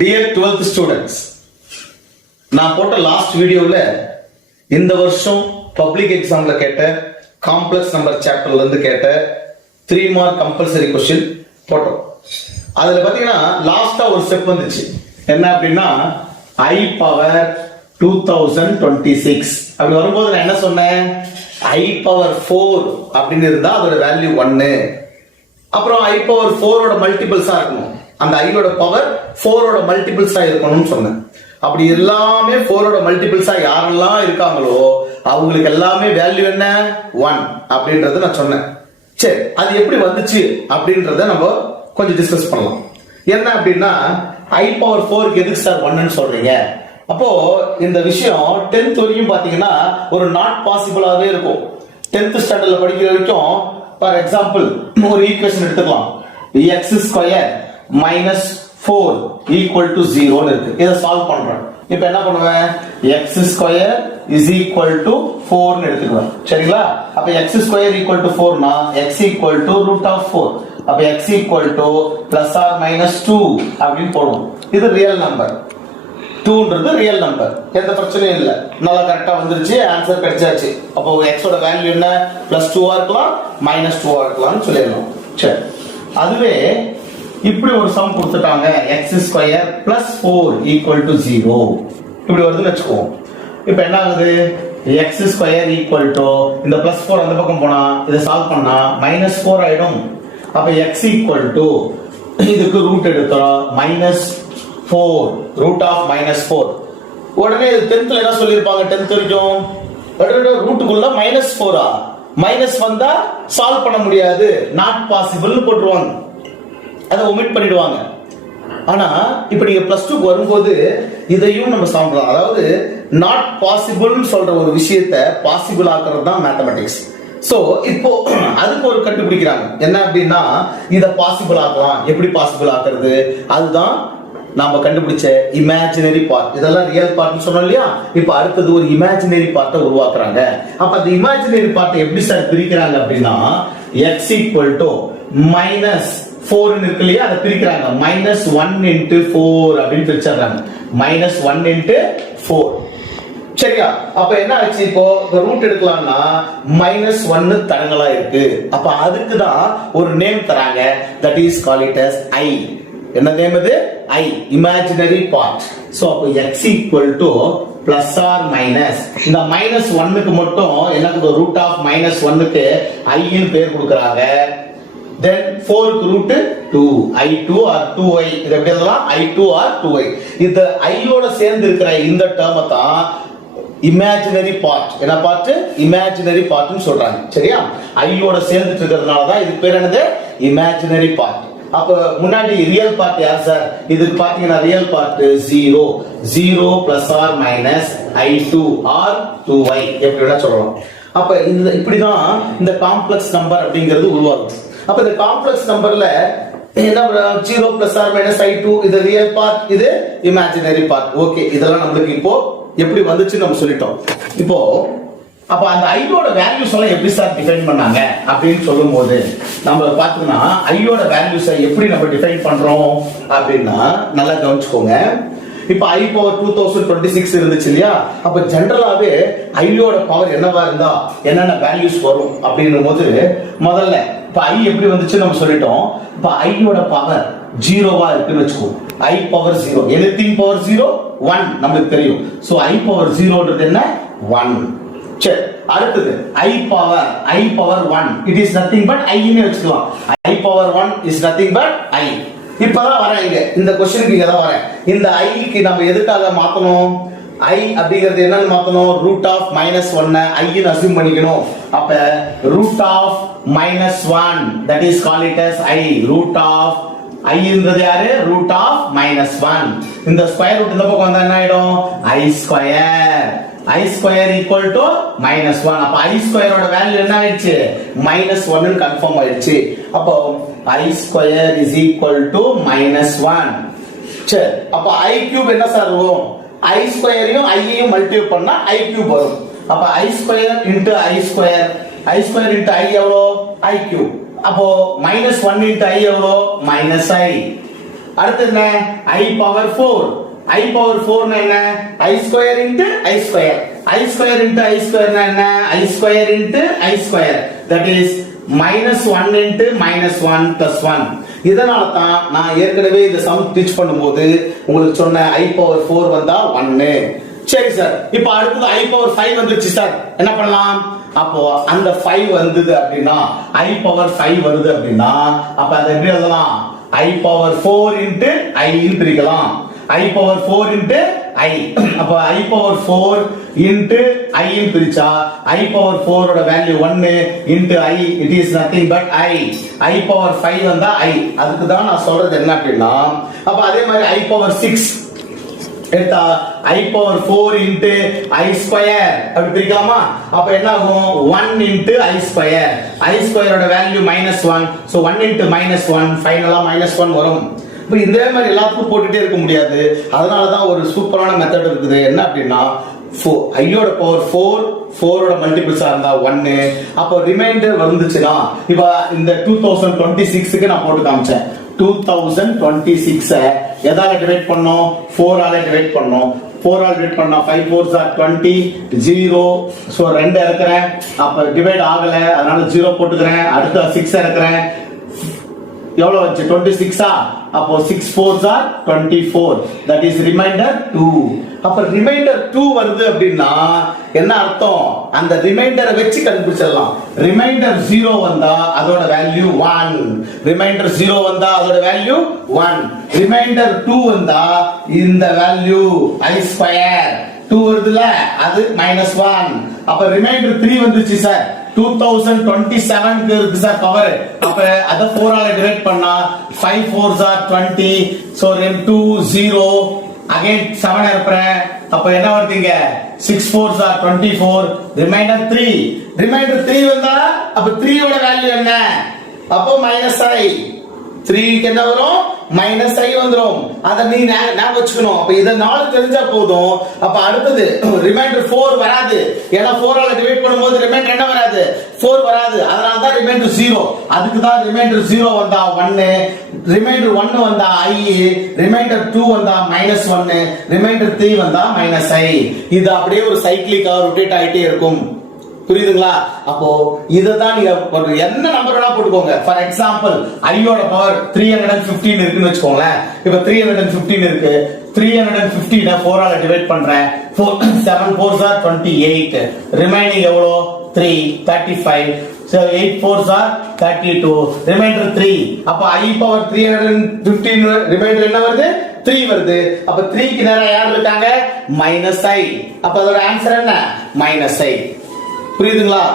Dear 12th students, நான் போட்ட last வீடியோவில் இந்த வருஷம் பப்ளிக் எக்ஸாம்ல கேட்ட காம்ப்ளெக்ஸ் நம்பர் சாப்டர்ல இருந்து கேட்ட 3 மார்க் கம்பல்சரி கொஸ்டின் போட்டோம். அதுல பாத்தீங்கன்னா லாஸ்டா ஒரு ஸ்டெப் வந்துச்சு. என்ன அப்படின்னா I பவர் 2026 அப்படி வரும்போது நான் என்ன சொன்னேன், I பவர் 4 அப்படின்னு இருந்தா அதோட வேல்யூ 1. அப்புறம் I பவர் 4 ஓட மல்டிபிள்ஸா இருக்கணும், அந்த I ஓட பவர் 4 ஓட மல்டிபிள்ஸா இருக்கணும்னு சொன்னேன். அப்படி எல்லாமே 4 ஓட மல்டிபிள்ஸா யாரெல்லாம் இருக்காங்களோ அவங்களுக்கு எல்லாமே வேல்யூ என்ன 1 அப்படின்றத நான் சொன்னேன். சரி, அது எப்படி வந்துச்சு அப்படின்றத நம்ம கொஞ்சம் டிஸ்கஸ் பண்ணலாம். என்ன அப்படின்னா I பவர் 4க்கு எதுக்கு சார் 1ன்னு சொல்றீங்க? அப்போ இந்த விஷயம் 10th வரைக்கும் பாத்தீங்கன்னா ஒரு நாட் பாசிபிளாவே இருக்கும். 10th ஸ்டாண்டர்ட்ல படிக்கிற வரைக்கும் ஃபார் எக்ஸாம்பிள் ஒரு ஈக்குவேஷன் எடுத்துக்கலாம். x square minus 4 equal to 0 இருக்கு. இதை சால்வ் பண்றேன். இப்போ என்ன பண்ணுவேன், x square is equal to 4 எடுத்துக்குவேன். சரிங்களா? அப்ப x ஸ்கொயர் ஈக்குவல் டு 4 னா x equal to root of 4. அப்ப x equal to plus or minus 2 அப்படின்னு போடுவோம். இது ரியல் நம்பர். 2ன்றது ரியல் நம்பர், எந்த பிரச்சனையும் இல்லை. நல்லா கரெக்டா வந்துருச்சு, ஆன்சர் கிடைச்சாச்சு. அப்போ x ஓட வேல்யூ என்ன, பிளஸ் 2 இருக்கலாம் மைனஸ் 2 இருக்கலாம்னு சொல்லிடலாம். சரி, அதுவே இப்படி ஒரு சம் கொடுத்துட்டாங்க, x square plus 4 equal to 0 இப்படி வருதுன்னு வச்சுக்குவோம். இப்போ என்ன ஆகுது, x ஸ்கொயர் ஈக்குவல் டு இந்த பிளஸ் 4 அந்த பக்கம் போனா இதை சால்வ் பண்ணா மைனஸ் 4 ஆயிடும். அப்ப x ஈக்குவல் டு இதுக்கு ரூட் எடுத்தோம் மைனஸ் 4 ரூட் ஆஃப் மைனஸ் 4. உடனே 10th என்ன சொல்லியிருப்பாங்க, 10th வரைக்கும் ரூட்டுக்குள்ள மைனஸ் 4 மைனஸ் வந்தா சால்வ் பண்ண முடியாது, நாட் பாசிபிள் போட்டுருவாங்க, அதை ஒமிட் பண்ணிடுவாங்க. ஆனா இப்ப நீங்க பிளஸ் 2 வரும்போது இதையும் நம்ம சால்வ் பண்ணலாம். அதாவது நாட் பாசிபிள் சொல்ற ஒரு விஷயத்தை பாசிபிள் ஆக்குறது தான் மேத்தமெட்டிக்ஸ். சோ இப்போ அதுக்கு ஒரு கண்டுபிடிக்கிறாங்க. என்ன அப்படின்னா இதை பாசிபிள் ஆக்கலாம். எப்படி பாசிபிள் ஆக்குறது, அதுதான் நாம கண்டுபிடிச்ச இமேஜினரி பார்ட். இதெல்லாம் ரியல் பார்ட்னு சொன்னோம் இல்லையா? இப்ப அடுத்தது ஒரு இமேஜினரி பார்ட்டை உருவாக்குறாங்க. அப்ப அந்த இமேஜினரி பார்ட்டை எப்படி சார் பிரிக்கிறாங்க அப்படின்னா x ஈக்குவல் டு மைனஸ் 4 இருக்கு இல்லையா, அதை பிரிக்கிறாங்க. மைனஸ் 1 இன்டு 4 அப்படின்னு பிரிச்சிடறாங்க. Minus 1 into 4. சரியா? அப்ப என்ன ஆச்சு, இப்போ ரூட் எடுக்கலாம்னா மைனஸ் 1 தடங்களா இருக்கு. அப்ப அதுக்கு தான் ஒரு நேம் தராங்க, that is call it as I. என்ன நேம் இது, I, இமேஜினரி பார்ட். சோ அப்ப x equal to plus or minus, இந்த மைனஸ் 1க்கு மட்டும் எனக்கு ரூட் ஆஃப் மைனஸ் 1க்கு I ன்னு பேர் கொடுக்கறாங்க. then 4க்கு ரூட் 2, I2 or 2i. இது எப்படி எழுதலாம், I2 or 2i. இந்த I ஓட சேர்ந்து இருக்கிற இந்த டேர்மை தான் இமேஜினரி பார்ட். என்ன பார்ட், இமேஜினரி பார்ட்னு சொல்றாங்க. சரியா? I ஓட சேர்ந்துட்டு இருக்கிறதுனால தான் இதுக்கு பேர் என்னது, இமேஜினரி பார்ட். அப்ப முன்னாடி ரியல் பார்ட் யார் சார், இதுக்கு பாத்தீங்கன்னா real part 0 0 plus or minus I2 or 2i எப்படி வேணா சொல்லலாம். அப்ப இந்த இப்படிதான் இந்த காம்ப்ளெக்ஸ் நம்பர் அப்படிங்கிறது உருவாகும். அப்ப இந்த காம்ப்ளெக்ஸ் நம்பர்ல என்ன 0 பிளஸ் ஆர் மைனஸ் I2 இது ரியல் பார்ட், இது இமேஜினரி பார்ட். ஓகே, இதெல்லாம் நம்மளுக்கு இப்போ எப்படி வந்துச்சு நம்ம சொல்லிட்டோம். இப்போ அப்ப அந்த ஐயோட வேல்யூஸ் எல்லாம் எப்படி சார் டிஃபைன் பண்ணாங்க அப்படின்னு சொல்லும் போது நம்ம பாத்தீங்கன்னா ஐயோட வேல்யூஸை எப்படி நம்ம டிஃபைன் பண்றோம் அப்படின்னா நல்லா கவனிச்சுக்கோங்க. இப்ப I பவர் 2026 இருந்துச்சு இல்லையா, அப்ப ஜெனரலாவே ஐயோட பவர் என்னவா இருந்தா என்னென்ன வேல்யூஸ் வரும் அப்படின்னும் போது முதல்ல இப்ப I எப்படி வந்துச்சு நம்ம சொல்லிட்டோம். இப்ப ஐயோட பவர் 0வா இருக்குன்னு வச்சுக்கோ. I பவர் 0, எனிதிங் பவர் 0 1 நமக்கு தெரியும். சோ I பவர் 0ன்றது என்ன 1. சரி, அடுத்தது I power 1 it is nothing but I ன்னு வெச்சுக்கலாம். I power 1 is nothing but I. இப்பதான் வரேன் இங்க இந்த क्वेश्चनக்கு இங்க தான் வரேன். இந்த I க்கு நம்ம எதுக்காக மாத்தணும், I அப்படிங்கிறது என்னன்னு மாத்தணும், ரூட் ஆஃப் மைனஸ் 1 I ன்னு அஸ்யூம் பண்ணிக்கணும். அப்ப root of minus 1 that is call it as I. Root of I ன்றது யாரு, ரூட் ஆஃப் மைனஸ் 1. இந்த ஸ்கொயர் ரூட் இந்த பக்கம் வந்தா என்ன ஆயிடும், I square. I square equal to minus 1. அப்ப I ஸ்கொயரோட வேல்யூ என்ன ஆயிடுச்சு, மைனஸ் 1 ன்னு கன்ஃபார்ம் ஆயிடுச்சு. அப்போ I square is equal to minus 1. சரி, அப்ப I கியூப் என்ன சார் வரும், I ஸ்கொயரையும் I யையும் மல்டிப்ளை பண்ணா I கியூப் வரும். அப்ப I square into I square, I square into I எவ்வளோ, I கியூப். அப்போ மைனஸ் 1 இன்டு I எவ்வளோ, மைனஸ் I. அடுத்து என்ன I பவர் 4. I பவர் 4 என்ன I square into I square. I square into I square என்ன I square into I square. That is -1 into -1 plus 1. இதனால தான் நான் ஏற்கனவே இந்த சம் டீச் பண்ணும்போது உங்களுக்கு சொன்ன I பவர் 4 வந்தா 1. சரி சார், இப்போ அடுத்து I பவர் 5 வந்துச்சு சார், என்ன பண்ணலாம்? அப்போ அந்த 5 வந்தது அப்படின்னா I பவர் 5 வருது அப்படின்னா அப்ப அதை எப்படி எழுதலாம்? I பவர் 4 இன்டு I ன்னு பிரிக்கலாம். I பவர் 4 இன்டு I. அப்ப I பவர் 4 இன்டு I ன்னு பிரிச்சா I பவர் 4 ஓட value 1 into I, it is nothing but I. I power 5 வந்தா I. அதுக்கு தான் நான் சொல்றது என்ன அப்படின்னா, அப்ப அதே மாதிரி I பவர் 6 எடுத்தா I பவர் 4 இன்டு I ஸ்கொயர் அப்படி பிரிக்கலாமா? அப்ப என்ன ஆகும்? 1 இன்டு I ஸ்கொயர். I ஸ்கொயரோட வேல்யூ -1. சோ 1 இன்டு -1 ஃபைனலா -1 வரும். இப்போ இந்த மாதிரி எல்லாத்துக்கும் போட்டுட்டே இருக்க முடியாது. அதனால தான் ஒரு சூப்பரான மெத்தட் இருக்குது. என்ன அப்படின்னா I ஓட பவர் 4 ஓட மல்டிபிள்ஸா இருந்தா 1. அப்போ ரிமைண்டர் வந்துச்சுன்னா இப்போ இந்த 2026க்கு நான் போட்டு காமிச்சேன். 2026 எதால டிவைட் பண்ணோம்? 4 ஆல டிவைட் பண்ணோம். 4 ஆல் டிவைட் பண்ணா 5 4s are 20 0. சோ 2 இறக்குறேன், அப்ப டிவைட் ஆகல, அதனால 0 போட்டுக்கிறேன். அடுத்து 6 இறக்குறேன், எவ்வளவு வந்துச்சு? 26. அப்போ 6 4s are 24. that is remainder 2. அப்ப ரிமைண்டர் 2 வருது அப்படின்னா என்ன அர்த்தம்? அந்த ரிமைண்டரை வச்சு கண்டுபிடிச்சிடலாம். ரிமைண்டர் 0 வந்தா அதோட வேல்யூ 1. ரிமைண்டர் 0 வந்தா அதோட வேல்யூ 1. ரிமைண்டர் 2 வந்தா இந்த வேல்யூ I ஸ்கொயர் 2 வருதுல, அது -1. அப்ப ரிமைண்டர் 3 வந்துச்சு சார். 2027 இருக்கு சார் பவர். அப்ப அத 4 ஆல டிவைட் பண்ணா 5 4s are 20. so rem 2 0 again 7 இருப்பறேன். அப்ப என்ன வருதுங்க? 6 4s are 24. ரிமைண்டர் 3. ரிமைண்டர் 3 வந்தா அப்ப 3 ஓட வேல்யூ என்ன? அப்போ -I. 3 க்கு என்ன வரும்? -I வந்துரும். அத நீ ஞாபகம் வச்சுக்கணும். அப்ப இத நாலு தெரிஞ்சா போதும். அப்ப அடுத்தது ரிமைண்டர் 4 வராது. ஏன்னா 4 ஆல டிவைட் பண்ணும்போது ரிமைண்டர் என்ன வராது? 4 வராது. அதனால தான் ரிமைண்டர் 0. அதுக்கு தான் ரிமைண்டர் 0 வந்தா 1, ரிமைண்டர் 1 வந்தா I, ரிமைண்டர் 2 வந்தா -1, ரிமைண்டர் 3 வந்தா -I. இது அப்படியே ஒரு சைக்கிளிக்கா ரொட்டேட் ஆயிட்டே இருக்கும். புரியுதுங்களா? அப்போ இததான் நீங்க என்ன நம்பர் வேணா போட்டுக்கோங்க. ஃபார் எக்ஸாம்பிள் I ஓட பவர் 315 இருக்குன்னு வச்சுக்கோங்களேன். இப்ப 315 இருக்கு. 315 4 ஆல டிவைட் பண்றேன். 7 4s are 28. ரிமைனிங் எவ்வளோ? 3 35. so 8 4s are 32. ரிமைண்டர் 3. அப்ப I பவர் 315 ரிமைண்டர் என்ன வருது? 3 வருது. அப்ப 3 க்கு நேரா யார் இருக்காங்க? -I. அப்ப அதோட ஆன்சர் என்ன? -I. புரியுதுங்களா?